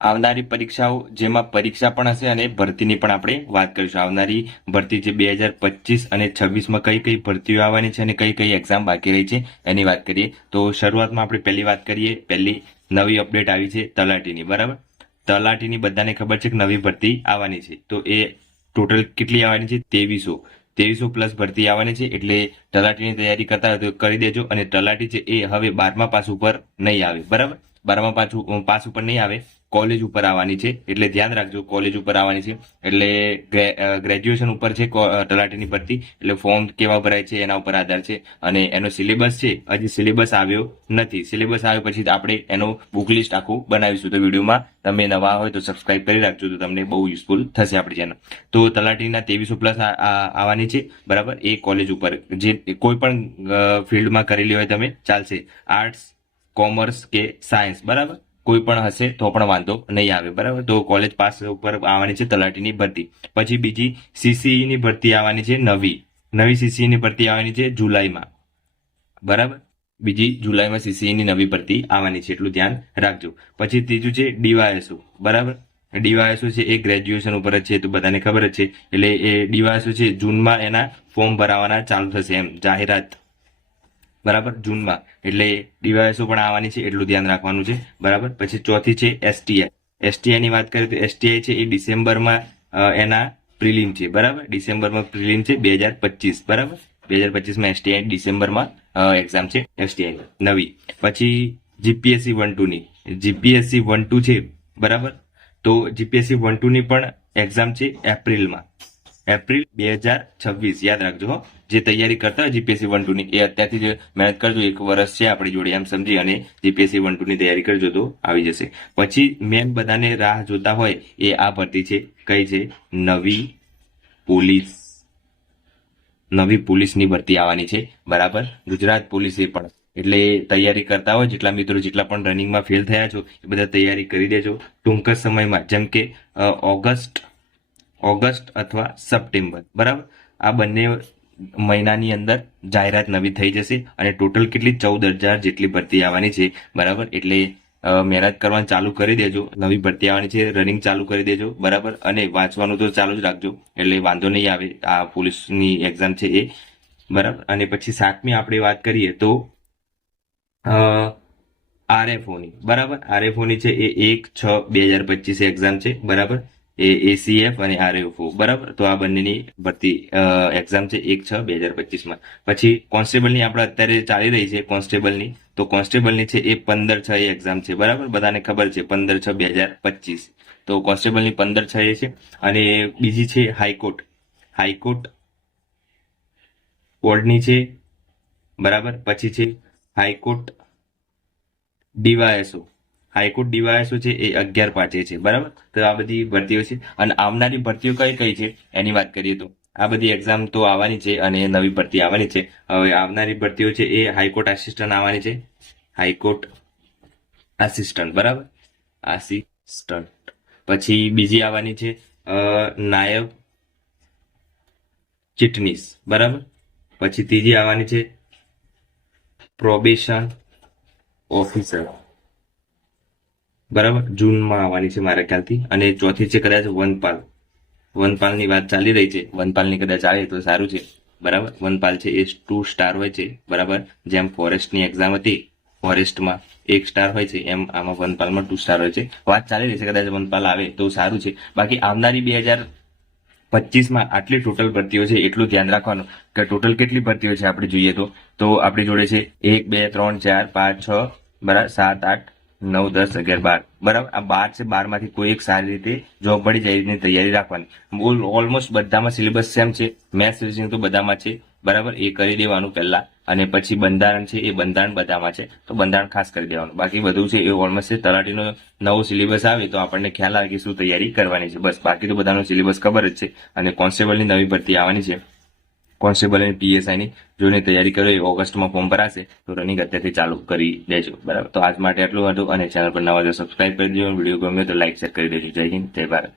આવનારી પરીક્ષાઓ જેમાં પરીક્ષા પણ હશે અને ભરતીની પણ આપણે વાત કરીશું. આવનારી ભરતી જે 2025 અને 26માં કઈ કઈ ભરતીઓ આવવાની છે અને કઈ કઈ એક્ઝામ બાકી રહી છે એની વાત કરીએ. તો શરૂઆતમાં આપણે પહેલી વાત કરીએ. પહેલી નવી અપડેટ આવી છે તલાટીની. બરાબર, તલાટીની બધાને ખબર છે કે નવી ભરતી આવવાની છે. તો એ ટોટલ કેટલી આવવાની છે? 2300 પ્લસ ભરતી આવવાની છે. એટલે તલાટીની તૈયારી કરતા હોય તો કરી દેજો. અને તલાટી છે એ હવે 12મા પાસ ઉપર નહીં આવે. બરાબર, 12મા પાસ ઉપર નહીં આવે, કોલેજ ઉપર આવવાની છે. એટલે ધ્યાન રાખજો, કોલેજ ઉપર આવવાની છે. એટલે ગ્રેજ્યુએશન ઉપર છે તલાટીની ભરતી. એટલે ફોર્મ કેવા ભરાય છે એના ઉપર આધાર છે. અને એનો સિલેબસ છે, હજી સિલેબસ આવ્યો નથી. સિલેબસ આવ્યો પછી આપણે એનો બુક લિસ્ટ આખું બનાવીશું. તો વિડીયોમાં તમે નવા હોય તો સબસ્ક્રાઇબ કરી રાખજો, તો તમને બહુ યુઝફુલ થશે આપણી ચેનલ. તો તલાટીના 2300 પ્લસ આવવાની છે. બરાબર, એ કોલેજ ઉપર જે કોઈ પણ ફિલ્ડમાં કરેલી હોય તમે ચાલશે, આર્ટ્સ, કોમર્સ કે સાયન્સ. બરાબર, કોઈ પણ હશે તો પણ વાંધો નહીં આવે. બરાબર, તો કોલેજ પાસ ઉપર આવવાની છે તલાટીની ભરતી. પછી બીજી સીસીઈ ની ભરતી આવવાની છે. નવી સીસીઈ ની ભરતી આવવાની છે જુલાઈમાં. બરાબર, બીજી જુલાઈમાં સીસીઈ ની નવી ભરતી આવવાની છે, એટલું ધ્યાન રાખજો. પછી ત્રીજું છે ડીવાયએસઓ. બરાબર, ડીવાયએસઓ છે એ ગ્રેજ્યુએશન ઉપર જ છે, તો બધાને ખબર જ છે. એટલે એ ડીવાયએસઓ છે જૂનમાં એના ફોર્મ ભરાવાના ચાલુ થશે, એમ જાહેરાત. બરાબર, જૂનમાં. એટલે ડીવાયએસઓ પણ આવવાની છે, એટલું ધ્યાન રાખવાનું છે. બરાબર, પછી ચોથી છે એસટીઆઈ. એસટીઆઈ ની વાત કરીએ તો એસટીઆઈ છે એ ડિસેમ્બરમાં એના પ્રિલિમ છે. બરાબર, ડિસેમ્બરમાં પ્રિલિમ છે 2025. બરાબર, 2025માં એસટીઆઈ ડિસેમ્બરમાં એક્ઝામ છે એસટીઆઈ નવી. પછી જીપીએસસી 1-2 ની જીપીએસસી 1-2 છે. બરાબર, તો જીપીએસસી 1-2 ની પણ એક્ઝામ છે એપ્રિલમાં. એપ્રિલ 2026 યાદ રાખજો હો. જે તૈયારી કરતા હોય જીપીએસસી 1-2 ની એ અત્યારથી જ મહેનત કરજો. 1 વર્ષ છે આપણી જોડે એમ સમજી અને જીપીએસસી 1-2 ની તૈયારી કરજો તો આવી જશે. પછી મેન બધાને રાહ જોતા હોય એ આ ભરતી છે. કઈ છે? નવી પોલીસની ભરતી આવવાની છે. બરાબર, ગુજરાત પોલીસ એ પણ. એટલે તૈયારી કરતા હોય જેટલા મિત્રો જેટલા પણ રનિંગમાં ફેલ થયા છો એ બધા તૈયારી કરી દેજો ટૂંક જ સમયમાં, જેમ કે ઓગસ્ટ અથવા સપ્ટેમ્બર. બરાબર, આ બંને મહિનાની અંદર જાહેરાત નવી થઈ જશે. અને ટોટલ કેટલી 14,000 જેટલી ભરતી આવવાની છે. બરાબર, એટલે મહેનત કરવાનું ચાલુ કરી દેજો. નવી ભરતી આવવાની છે, રનિંગ ચાલુ કરી દેજો. બરાબર, અને વાંચવાનું તો ચાલુ જ રાખજો, એટલે વાંધો નહીં આવે આ પોલીસની એક્ઝામ છે એ. બરાબર, અને પછી 7મી આપણે વાત કરીએ તો આરએફઓની. બરાબર, આરએફઓની છે એ 1/6/2025 એક્ઝામ છે. બરાબર, એ એસીએફ અને આરએફઓ. બરાબર, તો આ બંનેની ભરતી એક્ઝામ છે 1/6/2025માં. પછી કોન્સ્ટેબલની આપણે અત્યારે ચાલી રહી છે કોન્સ્ટેબલની. તો કોન્સ્ટેબલની છે એ 15/6 એક્ઝામ છે. બરાબર, બધાને ખબર છે 15/6/2025. તો કોન્સ્ટેબલની 15/6 છે. અને બીજી છે હાઈકોર્ટ બોર્ડની છે. બરાબર, પછી છે હાઈકોર્ટ ડીવાયએસઓ છે એ 11/5 છે. બરાબર, તો આ બધી ભરતીઓ છે. અને આવનારી ભરતીઓ કઈ કઈ છે એની વાત કરીએ તો આ બધી એક્ઝામ તો આવવાની છે અને નવી ભરતી આવવાની છે. હવે આવનારી ભરતીઓ છે એ હાઈકોર્ટ આસિસ્ટન્ટ આવવાની છે. High court assistant. બરાબર, આસિસ્ટન્ટ. પછી બીજી આવવાની છે નાયબ ચીટનીસ. બરાબર, પછી ત્રીજી આવવાની છે પ્રોબેશન ઓફિસર. બરાબર, જૂનમાં આવવાની છે મારા ખ્યાલથી. અને ચોથી છે કદાચ વનપાલની વાત ચાલી રહી છે. વનપાલની કદાચ આવે તો સારું છે. બરાબર, વનપાલ છે એ 2 સ્ટાર હોય છે. બરાબર, જેમ ફોરેસ્ટની એક્ઝામ હતી, ફોરેસ્ટમાં 1 સ્ટાર હોય છે, એમ આમાં વનપાલમાં 2 સ્ટાર હોય છે. વાત ચાલી રહી છે, કદાચ વનપાલ આવે તો સારું છે. બાકી આવનારી 2025માં આટલી ટોટલ ભરતીઓ છે, એટલું ધ્યાન રાખવાનું કે ટોટલ કેટલી ભરતીઓ છે આપણે જોઈએ તો આપણી જોડે છે 1 2 3 4 5 6 બરાબર 7 8 9 10 11 12. બરાબર, આ 12 છે. 12માંથી કોઈ એક સારી રીતે જોબ મળી જાય એની તૈયારી રાખવાની. ઓલમોસ્ટ બધામાં સિલેબસ સેમ છે. મેથ્સ રીઝનિંગ તો બધામાં છે. બરાબર, એ કરી દેવાનું પહેલા. અને પછી બંધારણ છે એ બંધારણ બધામાં છે, તો બંધારણ ખાસ કરી દેવાનું. બાકી બધું છે એ ઓલમોસ્ટ છે. તલાટીનો નવો સિલેબસ આવે તો આપણને ખ્યાલ આવે કે શું તૈયારી કરવાની છે. બસ, બાકી તો બધાનો સિલેબસ ખબર જ છે. અને કોન્સ્ટેબલની નવી ભરતી આવવાની છે. કોન્સ્ટેબલ અને પીએસઆઈની જોઈને તૈયારી કરો. એ ઓગસ્ટમાં ફોર્મ ભરાશે, તો રનિંગ અત્યારથી ચાલુ કરી દેજો. બરાબર, તો આજ માટે આટલું હતું. અને ચેનલ પર નવા સબસ્ક્રાઇબ કરી દેજો. વિડીયો ગમ્યો તો લાઈક શેર કરી દેજો. જય હિન્દ, જય ભારત.